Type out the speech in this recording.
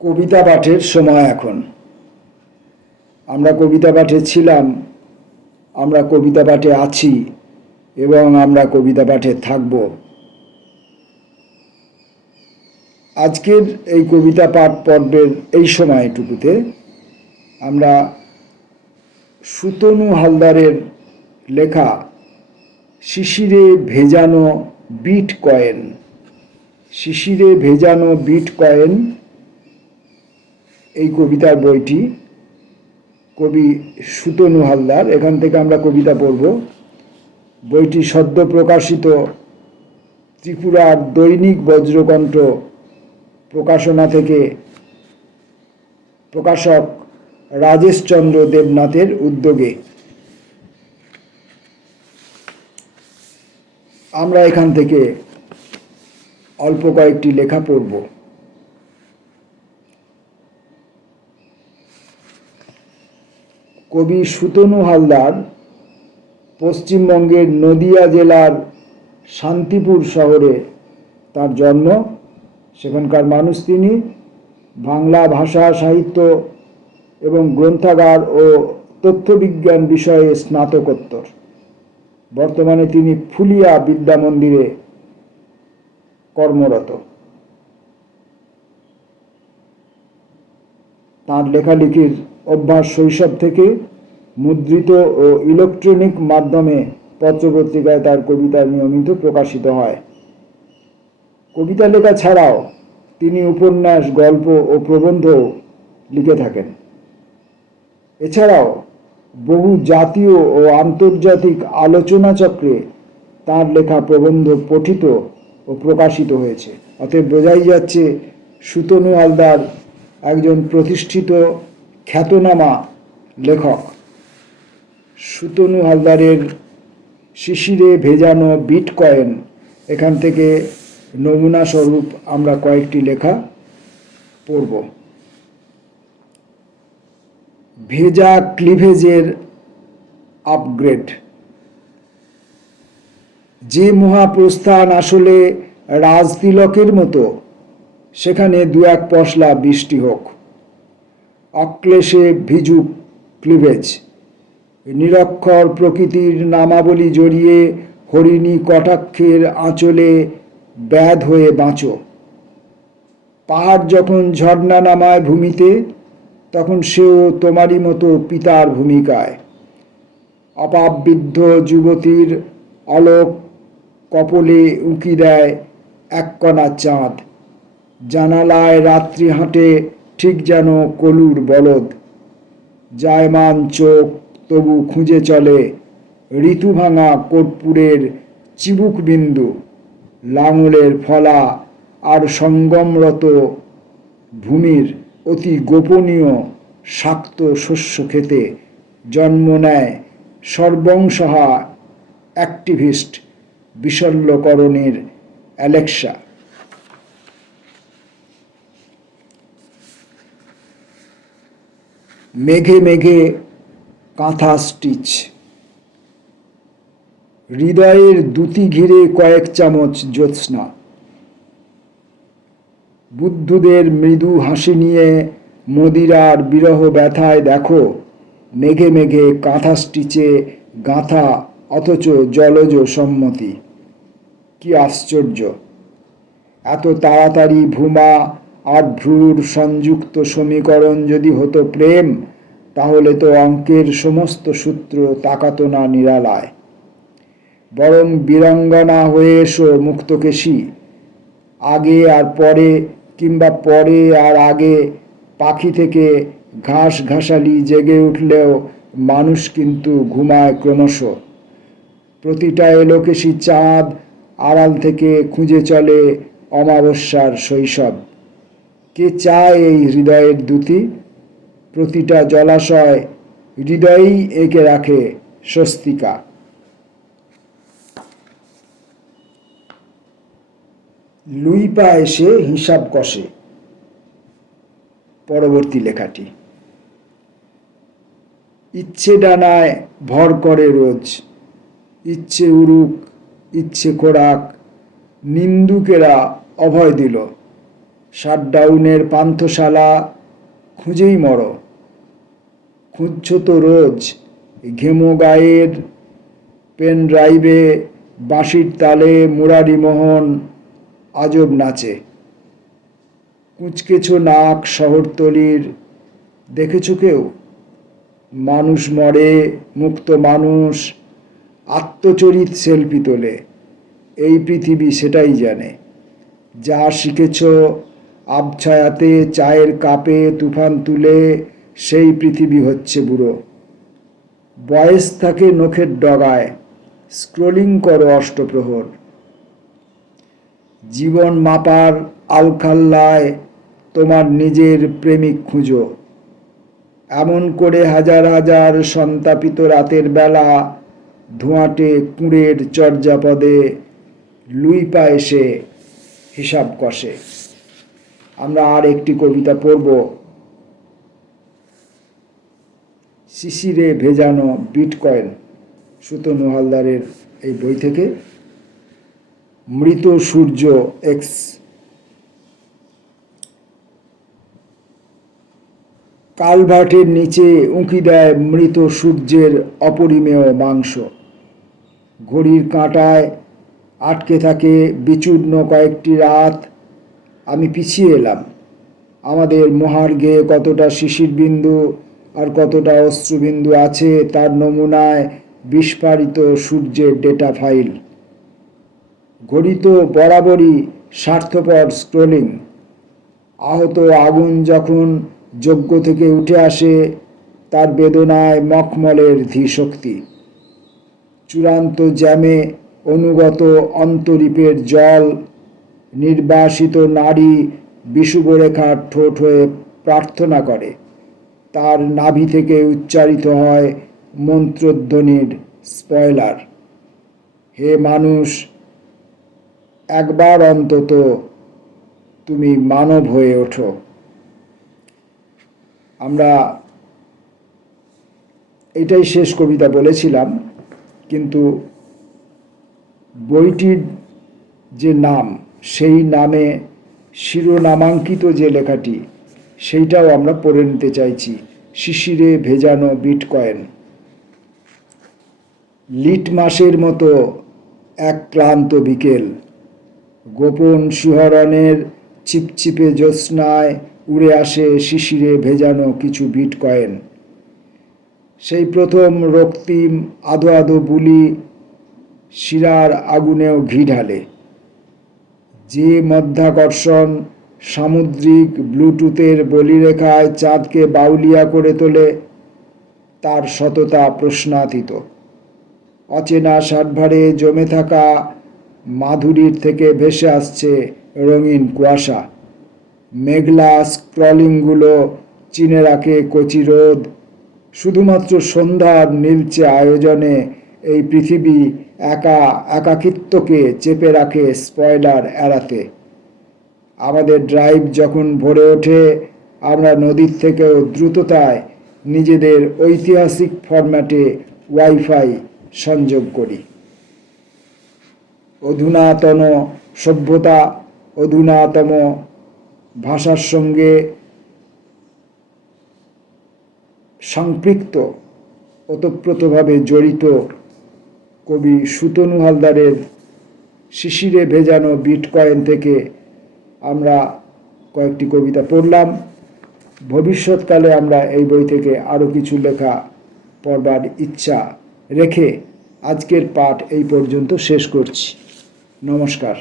কবিতা পাঠের সময় এখন। আমরা কবিতা পাঠে ছিলাম, আমরা কবিতা পাঠে আছি এবং আমরা কবিতা পাঠে থাকব। আজকের এই কবিতা পাঠ পর্বের এই সময়টুকুতে আমরা সুতনু হালদারের লেখা শিশিরে ভেজানো বিট কয়েন, শিশিরে ভেজানো বিট কয়েন এই কবিতার বইটি, কবি সুতনু হালদার। এখান থেকে আমরা কবিতা পড়ব। বইটি সদ্য প্রকাশিত ত্রিপুরার দৈনিক বজ্রকণ্ঠ প্রকাশনা থেকে প্রকাশক রাজেশচন্দ্র দেবনাথের উদ্যোগে। আমরা এখান থেকে অল্প কয়েকটি লেখা পড়ব। কবি সুতনু হালদার পশ্চিমবঙ্গের নদিয়া জেলার শান্তিপুর শহরে তার জন্ম। সেখানকার মানুষ তিনি। বাংলা ভাষা, সাহিত্য এবং গ্রন্থাগার ও তথ্যবিজ্ঞান বিষয়ে স্নাতকোত্তর। বর্তমানে তিনি ফুলিয়া বিদ্যা মন্দিরে কর্মরত। তার লেখালেখির অভ্যাস শৈশব থেকে। মুদ্রিত ও ইলেকট্রনিক মাধ্যমে পত্রপত্রিকায় তার কবিতা নিয়মিত প্রকাশিত হয়। কবিতা লেখা ছাড়াও তিনি উপন্যাস, গল্প ও প্রবন্ধ লিখে থাকেন। এছাড়াও বহু জাতীয় ও আন্তর্জাতিক আলোচনাচক্রে তার লেখা প্রবন্ধ পঠিত ও প্রকাশিত হয়েছে। অতএব বোঝাই যাচ্ছে সুতনু হালদার একজন প্রতিষ্ঠিত খ্যাতনামা লেখক। সুতনু হালদারের শিশিরে ভেজানো বিট কয়েন, এখান থেকে নমুনা স্বরূপ আমরা কয়েকটি লেখা পড়ব। ভেজা ক্লিভেজের আপগ্রেড। যে মহাপ্রস্থান আসলে রাজতিলকের মতো, সেখানে দু এক পশলা বৃষ্টি হোক। অক্লেশে ভিজুক ক্লিভেজ। নিরক্ষর প্রকৃতির নামাবলী জড়িয়ে হরিণী কটাক্ষের আঁচলে ব্যাধ হয়ে বাঁচো। পাহাড় যখন ঝর্ণা নামায় ভূমিতে, তখন সেও তোমারই মতো পিতার ভূমিকায়। অপাবৃদ্ধ যুবতীর অলোক কপলে উঁকি দেয় এককণা চাঁদ। জানালায় রাত্রি হাঁটে ঠিক যেন কলুর বলদ। জায়মান চোখ তবু খুঁজে চলে ঋতু ভাঙা কর্পূরের চিবুক বিন্দু। লাঙলের ফলা আর সঙ্গমরত ভূমির অতি গোপনীয় শাক্ত শস্য খেতে জন্ম নেয় সর্বংসহা অ্যাক্টিভিস্ট বিশল্যকরণের অ্যালেক্সা। মেঘে মেঘে কাঁথা স্টিচ। হৃদয়ের দুতি ঘিরে কয়েক চামচ জ্যোৎস্না। বুদ্ধদের মৃদু হাসি নিয়ে মদিরার বিরহ ব্যথায় দেখো মেঘে মেঘে কাঁথা স্টিচে গাঁথা, অথচ জলজ সম্মতি। কি আশ্চর্য! এত তাড়াতাড়ি ভূমা আর ভ্রূর সংযুক্ত সমীকরণ যদি হতো প্রেম, তাহলে তো অঙ্কের সমস্ত সূত্র তাকাতো না নিরালায়। বরং বীরাঙ্গনা হয়ে এসো মুক্তকেশী। আগে আর পরে, কিংবা পরে আর আগে, পাখি থেকে ঘাস ঘাসালি জেগে উঠলেও মানুষ কিন্তু ঘুমায় ক্রমশ। প্রতিটা এলোকেশী চাঁদ আড়াল থেকে খুঁজে চলে অমাবস্যার শৈশব। কে চায় এই হৃদয়ের দ্যুতি? প্রতিটা জলাশয় হৃদয়েই এঁকে রাখে স্বস্তিকা। লুইপা এসে হিসাব কষে। পরবর্তী লেখাটি। ইচ্ছে ডানায় ভর করে রোজ। ইচ্ছে উড়ুক, ইচ্ছে খোরাক, নিন্দুকেরা অভয় দিল। শাটডাউনের পান্থশালা খুঁজেই মরো। খুঁজছ তো রোজ ঘেমো গায়ের পেন ড্রাইভে বাঁশির তালে মুরারিমোহন আজব নাচে। কুঁচকেছ নাক শহরতলির, দেখেছ কেউ? মানুষ মরে, মুক্ত মানুষ, আত্মচরিত সেলফি তোলে। এই পৃথিবী সেটাই জানে। যা শিখেছ আবছায়াতে চায়ের কাপে তুফান তুলে, সেই পৃথিবী হচ্ছে বুড়ো। বয়স থাকে নখের ডগায়, স্ক্রোলিং করো অষ্টপ্রহর। জীবন মাপার আলখাল্লায় তোমার নিজের প্রেমিক খুঁজো। এমন করে হাজার হাজার সন্তাপিত রাতের বেলা ধোঁয়াটে কুঁড়ের চর্যাপদে লুইপা এসে হিসাব কষে। আমরা আর একটি কবিতা পড়ব, শিশিরে ভেজানো বিটকয়েন, সুতনু হালদারের এই বই থেকে। মৃত সূর্য এক্স। কালভার্টের নিচে উঁকি দেয় মৃত সূর্যের অপরিমেয় মাংস। ঘড়ির কাঁটায় আটকে থাকে বিচূর্ণ কয়েকটি রাত। আমি পিছিয়ে এলাম। আমাদের মহার্ঘে কতটা শিশির বিন্দু আর কতটা অশ্রুবিন্দু আছে তার নমুনায় বিস্ফারিত সূর্যের ডেটা ফাইল। ঘড়ি তো বরাবরই স্বার্থপর স্ক্রোলিং। আহত আগুন যখন যজ্ঞ থেকে উঠে আসে, তার বেদনায় মখমলের ধীশক্তি। চূড়ান্ত জ্যামে অনুগত অন্তরীপের জল, নির্বাসিত নারী বিষুবরেখার ঠোঁট হয়ে প্রার্থনা করে। তার নাভি থেকে উচ্চারিত হয় মন্ত্রধ্বনির স্পয়লার। হে মানুষ, একবার অন্তত তুমি মানব হয়ে ওঠো। আমরা এটাই শেষ কবিতা বলেছিলাম, কিন্তু বইটির যে নাম, সেই নামে শিরোনামাঙ্কিত যে লেখাটি, সেইটাও আমরা পড়ে নিতে চাইছি। শিশিরে ভেজানো বিটকয়েন। লিটমাসের মতো এক ক্লান্ত বিকেল, গোপন শিহরণের চিপচিপে জ্যোৎস্নায় উড়ে আসে শিশিরে ভেজানো কিছু বিটকয়েন। সেই প্রথম রক্তিম আধো আধো বুলি শিরার আগুনেও ঘি ঢালে। যে মধ্যাকর্ষণ সামুদ্রিক ব্লুটুথের বলিরেখায় চাঁদকে বাউলিয়া করে তোলে, তার সততা প্রশ্নাতীত। অচেনা সাতভারে জমে থাকা মাধুরীর থেকে ভেসে আসছে রঙিন কুয়াশা। মেঘলা স্ক্রলিংগুলো চিনে রাখে কচি রোদ। শুধুমাত্র সন্ধ্যার নীলচে আয়োজনে এই পৃথিবী একাকিত্বকে চেপে রাখে স্পয়লার এড়াতে। আমাদের ড্রাইভ যখন ভরে ওঠে, আমরা নদীর থেকেও দ্রুততায় নিজেদের ঐতিহাসিক ফরম্যাটে ওয়াইফাই সংযোগ করি। অধুনাতন সভ্যতা, অধুনাতম ভাষার সঙ্গে সম্পৃক্ত, ওতপ্রোতভাবে জড়িত কবি সুতনু হালদারের শিশিরে ভেজানো বিটকয়েন থেকে আমরা কয়েকটি কবিতা পড়লাম। ভবিষ্যৎকালে আমরা এই বই থেকে আরও কিছু লেখা পড়বার ইচ্ছা রেখে আজকের পাঠ এই পর্যন্ত শেষ করছি। নমস্কার।